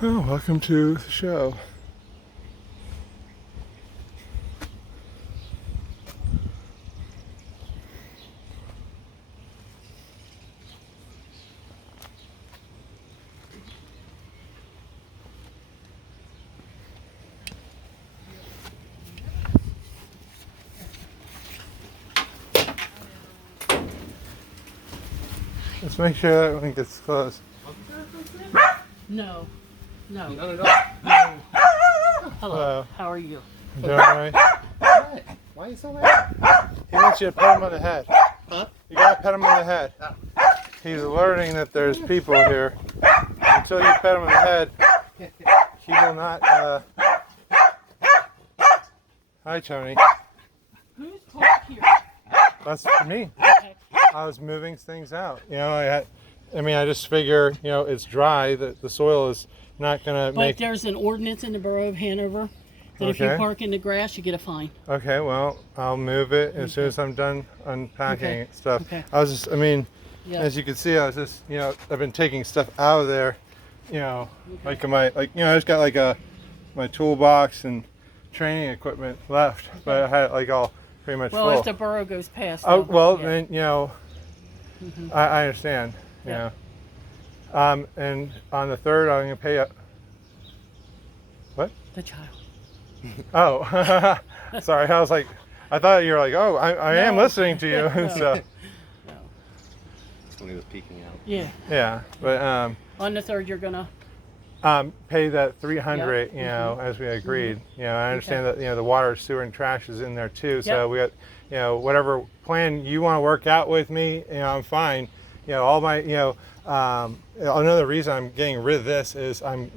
Oh, welcome to the show. Let's make sure that one gets closed. No. No. No, no, no. No. Hello. Hello. How are you? Doing all right? What? Why are you so mad? He wants you to pet him on the head. Huh? You gotta pet him on the head. He's alerting that there's people here. Until you pet him on the head, he will not. Hi, Tony. Who's parked here? That's me. Okay. I was moving things out. I just figure, it's dry. The soil is not gonna But make. there's an ordinance in the borough of Hanover that if you Okay. park in the grass, you get a fine. Okay, well, I'll move it as soon as I'm done unpacking Okay. stuff. Okay. Yeah. As you can see, I was just, I've been taking stuff out of there, like I just got my toolbox and training equipment left, but I had it all pretty much Well, full. if the borough goes past. Oh, then, well, yeah. then, Mhm. I understand, Yeah. and on the 3rd, I'm going to pay up. What? The child. Oh, sorry. I was like, I thought you were like, oh, I am No. listening to you. No. So, No. That's when he was peeking out. Yeah. yeah, but On the 3rd, you're gonna. pay that 300, Yeah. as we agreed. I understand that, the water, sewer, and trash is in there too. So Yep. we got, whatever plan you want to work out with me, I'm fine. All my, another reason I'm getting rid of this is I'm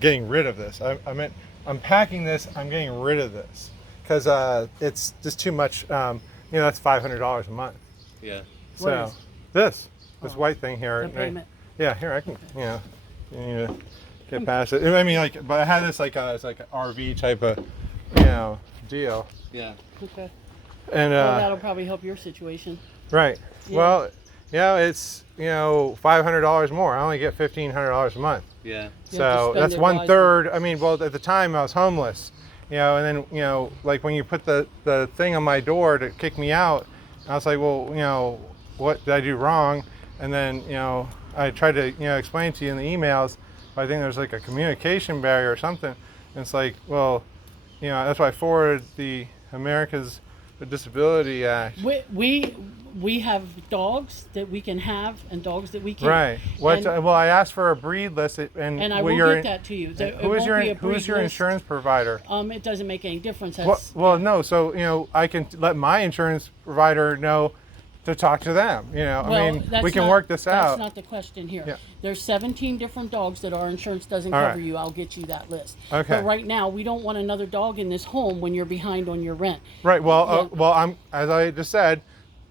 getting rid of this. I'm packing this. I'm getting rid of this because it's just too much. That's $500 a month. Yeah. What So is? this Oh. white thing here. The payment. Yeah, here I can. You need to get past it. I mean, but I had this it's like an RV type of, deal. Yeah. Okay. And Well, that'll probably help your situation. right. Yeah. Well, it's $500 more. I only get $1,500 a month. Yeah. You have to So spend that's it 1/3. I mean, well, at the time I was homeless, and then like when you put the thing on my door to kick me out, I was like, well, what did I do wrong? And then I tried to explain to you in the emails, but I think there's like a communication barrier or something. And it's like, well, that's why I forwarded the Americans with Disability Act. We have dogs that we can have and dogs that we can't. Right. What? And, Well, I asked for a breed list, and and I well, will you're- get that to you. It Who is won't your be a who's breed your list. insurance provider? It doesn't make any difference. Well, no. So I can let my insurance provider know to talk to them. I mean, that's we can not- work this That's out. not the question here. Yeah. There's 17 different dogs that our insurance doesn't All cover right. you. I'll get you that list. Okay. But right now, we don't want another dog in this home when you're behind on your rent. Right. Well, Yeah. well, as I just said,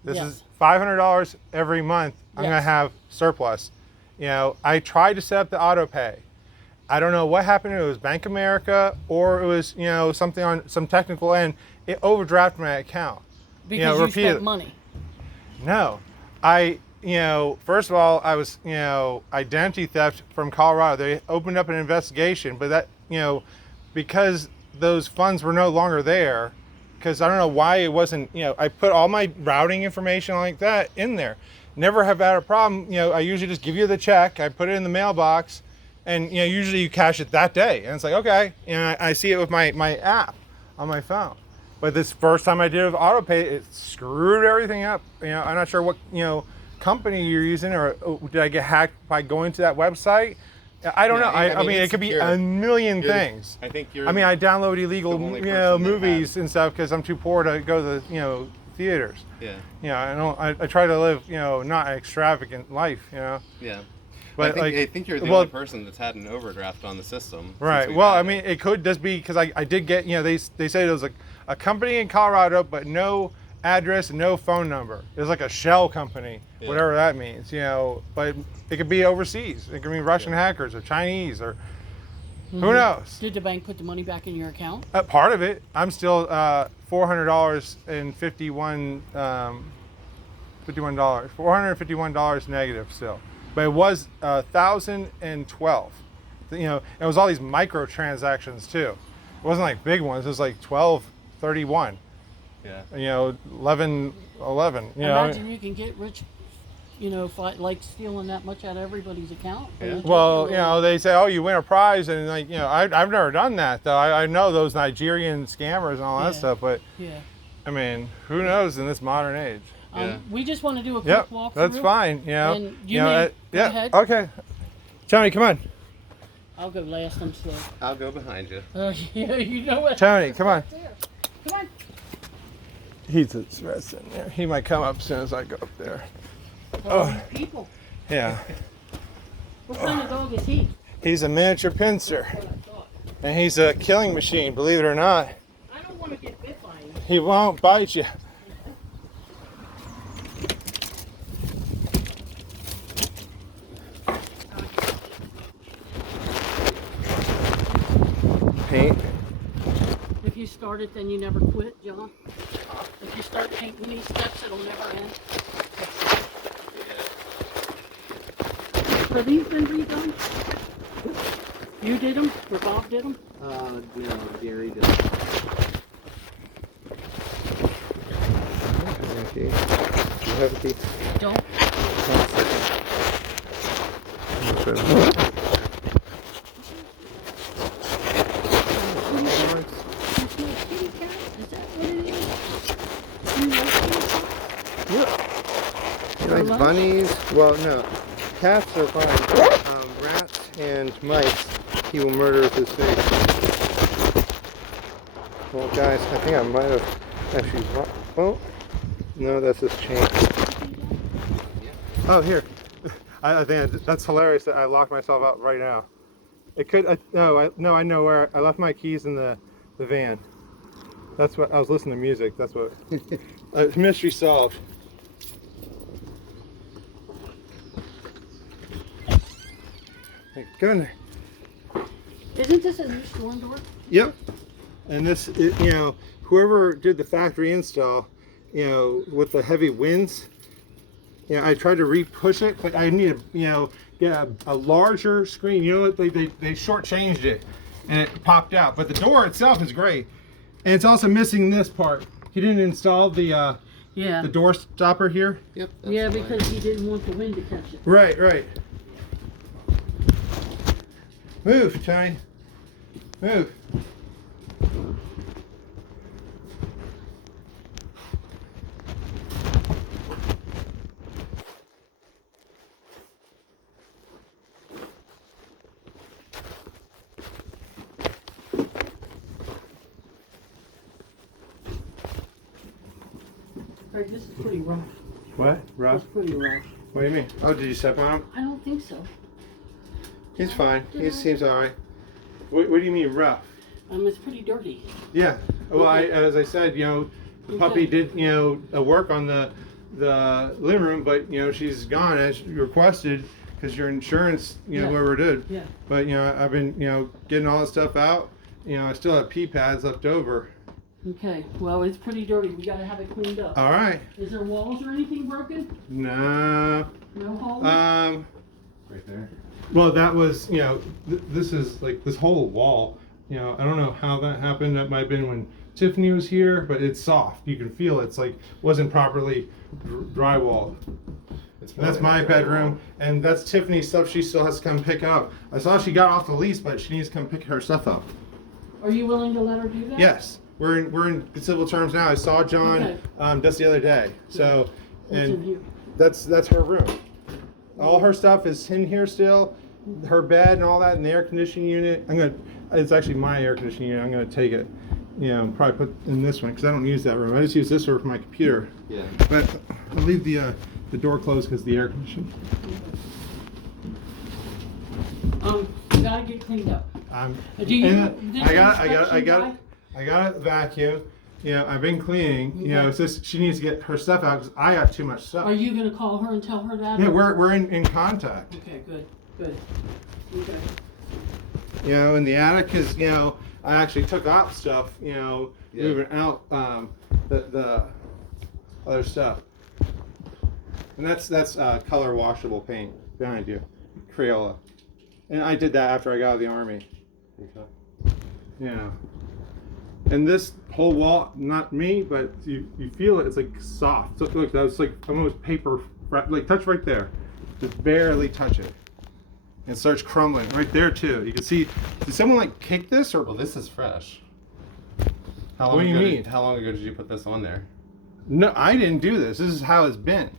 this Yes. is $500 every month. I'm gonna Yes. have surplus. I tried to set up the auto pay. I don't know what happened. It was Bank of America or it was something on some technical end. It overdrafted my account. Because you repeatedly. spent money. No, first of all, I was, identity theft from Colorado. They opened up an investigation, but that, because those funds were no longer there, because I don't know why it wasn't, I put all my routing information like that in there. Never have had a problem. I usually just give you the check, I put it in the mailbox, and, usually you cash it that day. And it's like, okay, I see it with my app on my phone. But this first time I did it with AutoPay, it screwed everything up. I'm not sure what company you're using, or did I get hacked by going to that website? I don't know. I mean, it it's could be secure. a million You're- things. I think you're. I mean, I download illegal, the only person that movies and stuff because I'm too poor to go to the, theaters. Yeah. I try to live, not an extravagant life, Yeah. But I think you're the well- only person that's had an overdraft on the system. since Right. we've Well, had I it. mean, it could just be because I did get, they said it was a company in Colorado, but no address and no phone number. It was like a shell company, Yeah. whatever that means, but it could be overseas. It could be Russian hackers or Chinese or who knows. Did the bank put the money back in your account? Part of it, I'm still $400 and $451 negative still, but it was 1,012 you know, it was all these micro transactions too. It wasn't like big ones. It was like 12.31. Yeah. You know, 11.11. You know. Imagine you can get rich, you know, like stealing that much out of everybody's account. Yeah. Well, you know, they say, oh, you win a prize, and like, you know, I've never done that though. I know those Nigerian scammers and all that Yeah. stuff, but Yeah. I mean, who knows in this modern age? Yeah. We just want to do a quick Yep, walkthrough. that's fine. You know, And you know, go yeah, ahead. okay. Tony, come on. I'll go last. I'm slow. I'll go behind you. Yeah, you know what? Tony, come on. There. Come on. He's resting there. He might come up as soon as I go up there. Oh, people. Yeah, What kind of dog is he? he's a miniature pincer, What I thought. and he's a killing machine. Believe it or not, I don't want to get bit by him. he won't bite you. Paint. If you start it, then you never quit, John. If you start painting these steps, it'll never end. Have these been redone? You did them, or Bob did them? No, Gary did. Okay. You have a key. Don't. Kitty cat? Is that what it is? Do you like kitty cats? He Or likes less? bunnies. Well, no. Cats are fine. Rats and mice, he will murder with his face. Well, guys, I think I might have actually. Oh, no, that's his chain. Oh, here. I think that's hilarious that I locked myself out right now. It could. No, I know where I left my keys in the van. That's what I was listening to music. That's what. Mystery solved. Hey, go in there. Isn't this a new storm door? Yep. And this, you know, whoever did the factory install, you know, with the heavy winds, you know, I tried to re-push it, but I need to, you know, get a larger screen. You know what? They shortchanged it, and it popped out. But the door itself is great, and it's also missing this part. He didn't install the Yeah. door stopper here. Yep. Yeah, because he didn't want the wind to catch it. Right, right. Move, Tony. Move. Craig, this is pretty rough. What? Rough? It's pretty rough. What do you mean? Oh, did you step on him? I don't think so. He's fine. He seems all right. What do you mean rough? It's pretty dirty. Yeah. Well, Okay. as I said, you know, the puppy did, you know, work on the living room, but you know, she's gone as requested because your insurance, you know, Yeah. whoever did. Yeah. But you know, I've been, you know, getting all that stuff out. You know, I still have pee pads left over. Okay. Well, it's pretty dirty. We gotta have it cleaned up. All right. Is there walls or anything broken? No. No holes? Right there. Well, that was, you know, this is like this whole wall. You know, I don't know how that happened. That might have been when Tiffany was here, but it's soft. You can feel it's like wasn't properly drywalled. And that's my bedroom, and that's Tiffany's stuff. She still has to come pick up. I saw she got off the lease, but she needs to come pick her stuff up. Are you willing to let her do that? Yes, we're in civil terms now. I saw John Okay. just the other day. So, What's in and here? that's her room. All her stuff is in here still. Her bed and all that, and the air conditioning unit. It's actually my air conditioning unit. I'm gonna take it, you know, probably put in this one because I don't use that room. I just use this room for my computer. Yeah. But I'll leave the door closed because the air conditioning. You gotta get cleaned up. Do you? And did I the got inspection guy? I got a vacuum. You know, I've been cleaning. You know, Okay. it's just she needs to get her stuff out because I got too much stuff. Are you gonna call her and tell her that? Yeah, we're in contact. Okay, good. Okay. You know, in the attic is, you know, I actually took out stuff, you know, Yeah. moving out the other stuff. And that's color washable paint behind you, Crayola. And I did that after I got out of the Army. Okay. Yeah. And this whole wall, not me, but you feel it. It's like soft. So look, that's like almost paper. Like touch right there, just barely touch it. It starts crumbling right there too. You can see. Did someone like kick this or? Well, this is fresh. How What long do you ago mean? How long ago did you put this on there? No, I didn't do this. This is how it's been.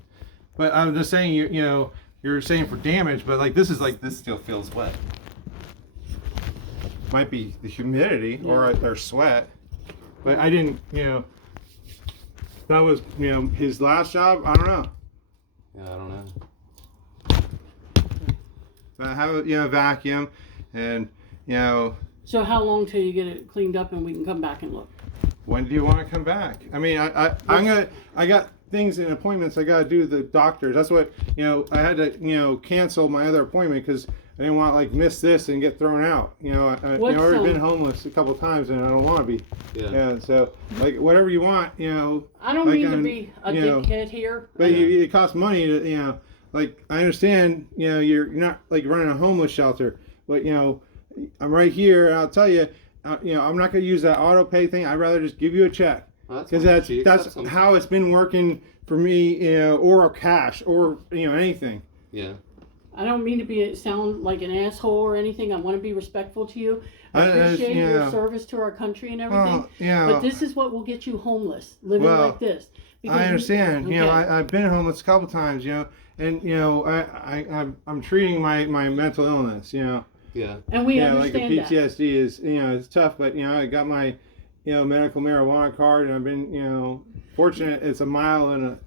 But I'm just saying, you know, you're saying for damage, but like this is like This still feels wet. might be the humidity or sweat. But I didn't, you know. That was, you know, his last job. I don't know. Yeah, I don't know. But I have a, you know, vacuum, and you know, So how long till you get it cleaned up and we can come back and look? when do you want to come back? I mean, I got things and appointments I got to do with the doctors. That's what, you know, I had to, you know, cancel my other appointment because I didn't want to like miss this and get thrown out. You know, I've already been homeless a couple times and I don't want to be. Yeah. Yeah. So like whatever you want, you know. I don't like mean to be a you know, dickhead here. but it costs money to, you know, like I understand, you know, you're not like running a homeless shelter, but you know, I'm right here. I'll tell you, you know, I'm not going to use that auto pay thing. I'd rather just give you a check Well, because fine. She that's accepts them. how it's been working for me, you know, or cash or, you know, anything. Yeah. I don't mean to sound like an asshole or anything. I want to be respectful to you. I appreciate yeah. your service to our country and everything. Well, yeah. But this is what will get you homeless, living Well, like this. I understand. You know, okay. I've been homeless a couple times, you know, and you know, I'm treating my mental illness, you know. Yeah. And we Yeah, like the understand that. PTSD is, you know, it's tough, but you know, I got my, you know, medical marijuana card, and I've been, you know, fortunate. It's a mile and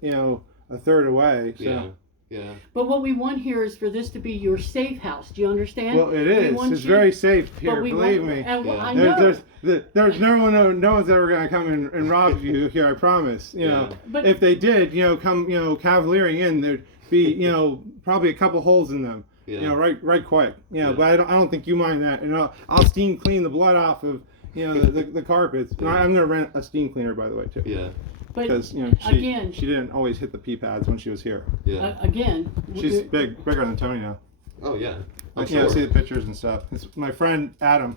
a third away. So. Yeah. Yeah. But what we want here is for this to be your safe house. Do you understand? Well, it We is. want It's you- very safe but here. we Believe want- me. And Yeah. I know. There's no one's ever gonna come and rob you here. I promise. You know, Yeah. But- if they did, you know, come, you know, cavaliering in, there'd be, you know, probably a couple holes in them. Yeah. You know, right quick. You know, Yeah. but I don't think you mind that. And I'll steam clean the blood off of, you know, the carpets. Yeah. I'm gonna rent a steam cleaner, by the way, too. Yeah. But Because you know again, she didn't always hit the pee pads when she was here. Yeah. again, She's bigger than Tony now. Oh yeah. I'm Like, yeah, I sure. see the pictures and stuff. It's my friend Adam,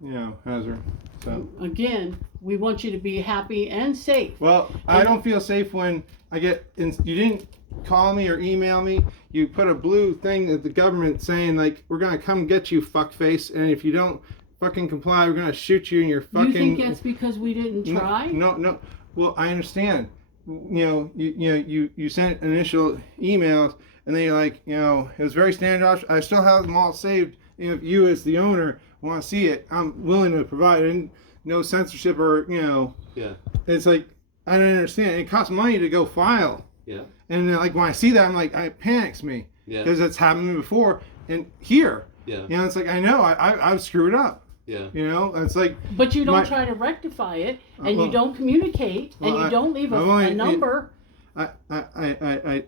you know, has her. So again, we want you to be happy and safe. well, I don't feel safe when I get. You didn't call me or email me. You put a blue thing at the government saying like we're gonna come get you, fuckface, and if you don't fucking comply, we're gonna shoot you in your fucking. You think that's because we didn't try? No. Well, I understand. You know, you sent initial emails, and then you're like, you know, it was very standoffish. I still have them all saved. You know, if you as the owner want to see it, I'm willing to provide it. And no censorship or, you know, Yeah. it's like I don't understand. It costs money to go file, Yeah. and then, like when I see that, I'm like, it panics me Yeah. because that's happened to me before. And here, Yeah. you know, it's like I know I've screwed up. Yeah. You know, it's like. But you don't My- try to rectify it, and well- you don't communicate, and well, you don't leave I've only- a number. I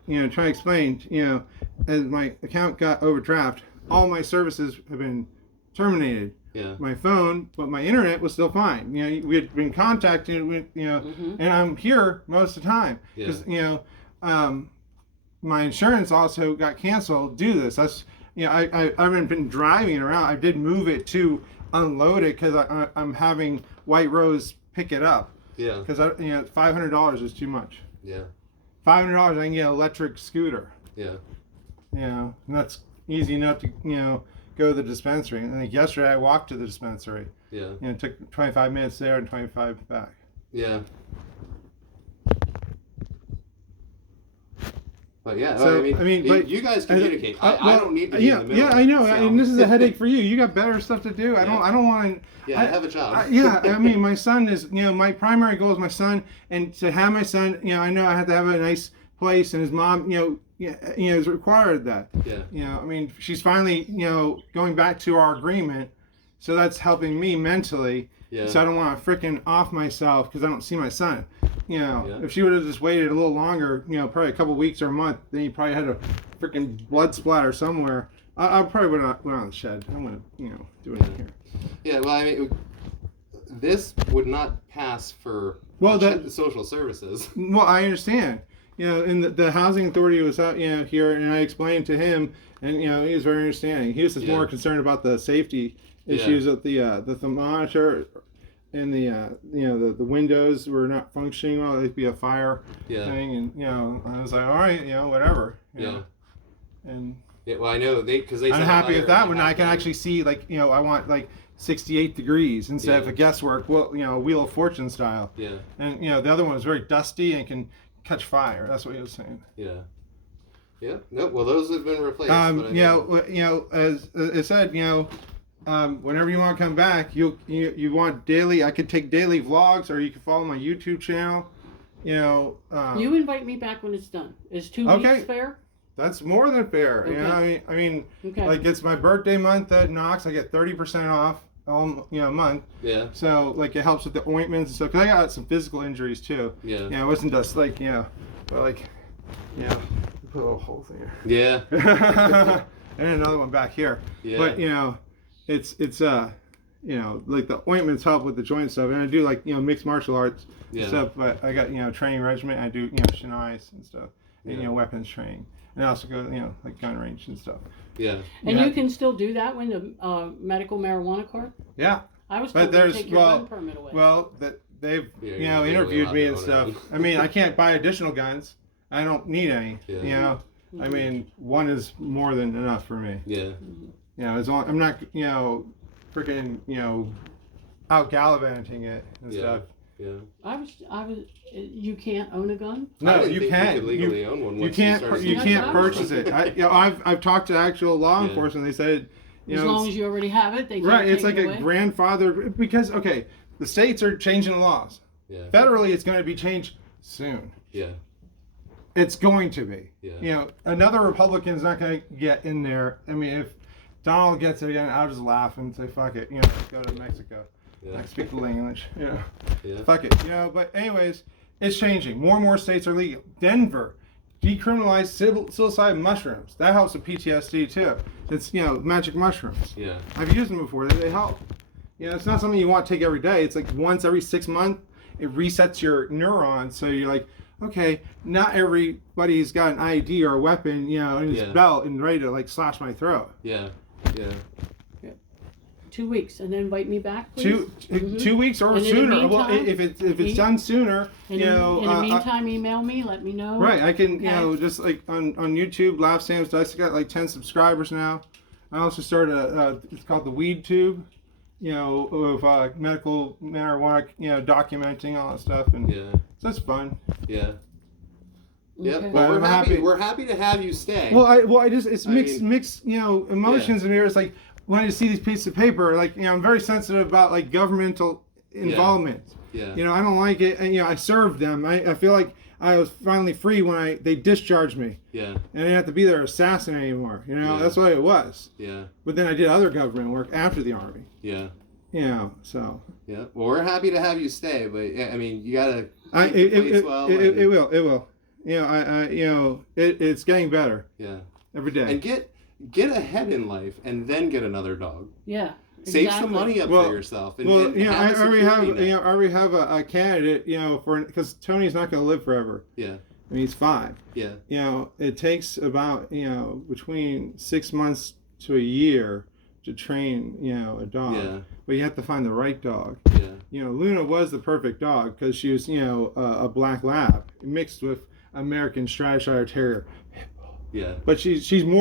you know, try to explain, you know, as my account got overdraft, all my services have been terminated. Yeah. My phone, but my internet was still fine. You know, we had been contacted, you know, Mhm. and I'm here most of the time because, you know, my insurance also got canceled due to this. That's, you know, I haven't been driving it around. I did move it to unload it because I'm having White Rose pick it up Yeah. because, you know, $500 is too much. Yeah. $500 I can get an electric scooter, Yeah. you know, and that's easy enough to, you know, go to the dispensary. And like yesterday I walked to the dispensary. Yeah. You know, it took 25 minutes there and 25 back. Yeah. But yeah, So, I mean, but you guys communicate. I well, don't need to be yeah, in the middle. Yeah, I know, so. and this is a headache for you. You got better stuff to do. I don't want to. Yeah, I have a job. Yeah, I mean, my son is, you know, my primary goal is my son, and to have my son, you know, I know I have to have a nice place, and his mom, you know, is required that. Yeah. You know, I mean, she's finally, you know, going back to our agreement, so that's helping me mentally. Yeah. So I don't want to freaking off myself because I don't see my son. You know, Yeah. if she would have just waited a little longer, you know, probably a couple weeks or a month, then he probably had a freaking blood splatter somewhere. I probably would have went on the shed. I'm gonna, you know, do it here. Yeah. Well, I mean, this would not pass for Well, that- social services. Well, I understand. you know, and the housing authority was out, you know, here, and I explained to him, and you know, he was very understanding. He was just Yeah. more concerned about the safety issues with the thermometer and you know the windows were not functioning well. It'd be a fire Yeah. thing, and you know, I was like, all right, you know, whatever. You Yeah. know? And Yeah. Well, I know because they. I'm sent a happy with letter that and one. they I have can to- actually see, like, you know, I want like 68 degrees instead of Yeah. a guesswork. Well, you know, Wheel of Fortune style. Yeah. And you know, the other one was very dusty and can catch fire. That's what he was saying. Yeah. Yeah. No. Well, those have been replaced. but I You mean, know, as it said, you know, whenever you want to come back, you want daily. I could take daily vlogs, or you can follow my YouTube channel. You know, You invite me back when it's done. Is 2 Okay. weeks fair? that's more than fair. You know, Okay. I mean, Okay. like it's my birthday month at Knox. I get 30% off all month. Yeah. So like it helps with the ointments and stuff. Cause I got some physical injuries too. Yeah. Yeah, it wasn't just like but like, put a little hole thing here. Yeah. And another one back here. Yeah. But it's like the ointments help with the joint stuff, and I do like mixed martial arts Yeah. stuff. But I got training regimen. I do shinais and stuff, and Yeah. weapons training, and I also go like gun range and stuff. Yeah. And Yeah. you can still do that when the medical marijuana card? Yeah. I was But told to there's- take your well- gun permit away. Well, that they've Yeah, you're not legally interviewed allowed me to and own stuff. it. I mean, I can't buy additional guns. I don't need any. Yeah. I mean, one is more than enough for me. Yeah. As long I'm not freaking out gallivanting it and Yeah. stuff. Yeah. I was. You can't own a gun. I No, didn't you think can. You could legally own one. You once can't. started You using That's can't what I was purchase it. I've talked to actual law Yeah. enforcement. They said, As long as you already have it, they can't right. It's take like it a away. grandfather because the states are changing the laws. Yeah. Federally, it's going to be changed soon. Yeah. It's going to be. Yeah. Another Republican's not going to get in there. I mean, if Donald gets it again, I'll just laugh and say, "Fuck it." Let's go to Mexico. Yeah. I speak the language. Yeah. Fuck it. But anyways, it's changing. More and more states are legal. Denver decriminalized psilocybin mushrooms. That helps with PTSD too. It's magic mushrooms. Yeah. I've used them before. They help. It's not something you want to take every day. It's like once every 6 months. It resets your neurons, so you're like, okay, not everybody's got an ID or a weapon, in his Yeah. belt and ready to like slash my throat. Yeah. Yeah. 2 weeks, and then invite me back, please. 2 weeks or And in the sooner. Well, meantime- if it's done sooner, In the meantime, email me. Let me know. right, I can, Okay. just like on YouTube, Laugh Sam's Dice, I got like 10 subscribers now. I also started it's called the Weed Tube, of medical marijuana, documenting all that stuff, and Yeah. so it's fun. Yeah. Yeah. Okay. Well, But we're I'm happy. happy. We're happy to have you stay. Well, it's mixed, mean- mixed, emotions in here. It's like when you see these pieces of paper, like, I'm very sensitive about like governmental involvement. Yeah. I don't like it, and I served them. I feel like I was finally free when they discharged me, Yeah. and I didn't have to be their assassin anymore. Yeah. That's what it was. Yeah. But then I did other government work after the army. Yeah. So Yeah. Well, we're happy to have you stay, but yeah, I mean, you gotta. I keep the place it well will. and- It will. It's getting better Yeah. every day. And get ahead in life, and then get another dog. Yeah. Save exactly. some money up Well- for yourself. And, Well, and I have a already have, security net. I already have a candidate, because Tony's not going to live forever. Yeah. I mean, he's 5. Yeah. It takes about, between 6 months to a year to train, a dog. Yeah. But you have to find the right dog. Yeah. Luna was the perfect dog because she was, a black lab mixed with American Strathshire Terrier. Yeah. But she's more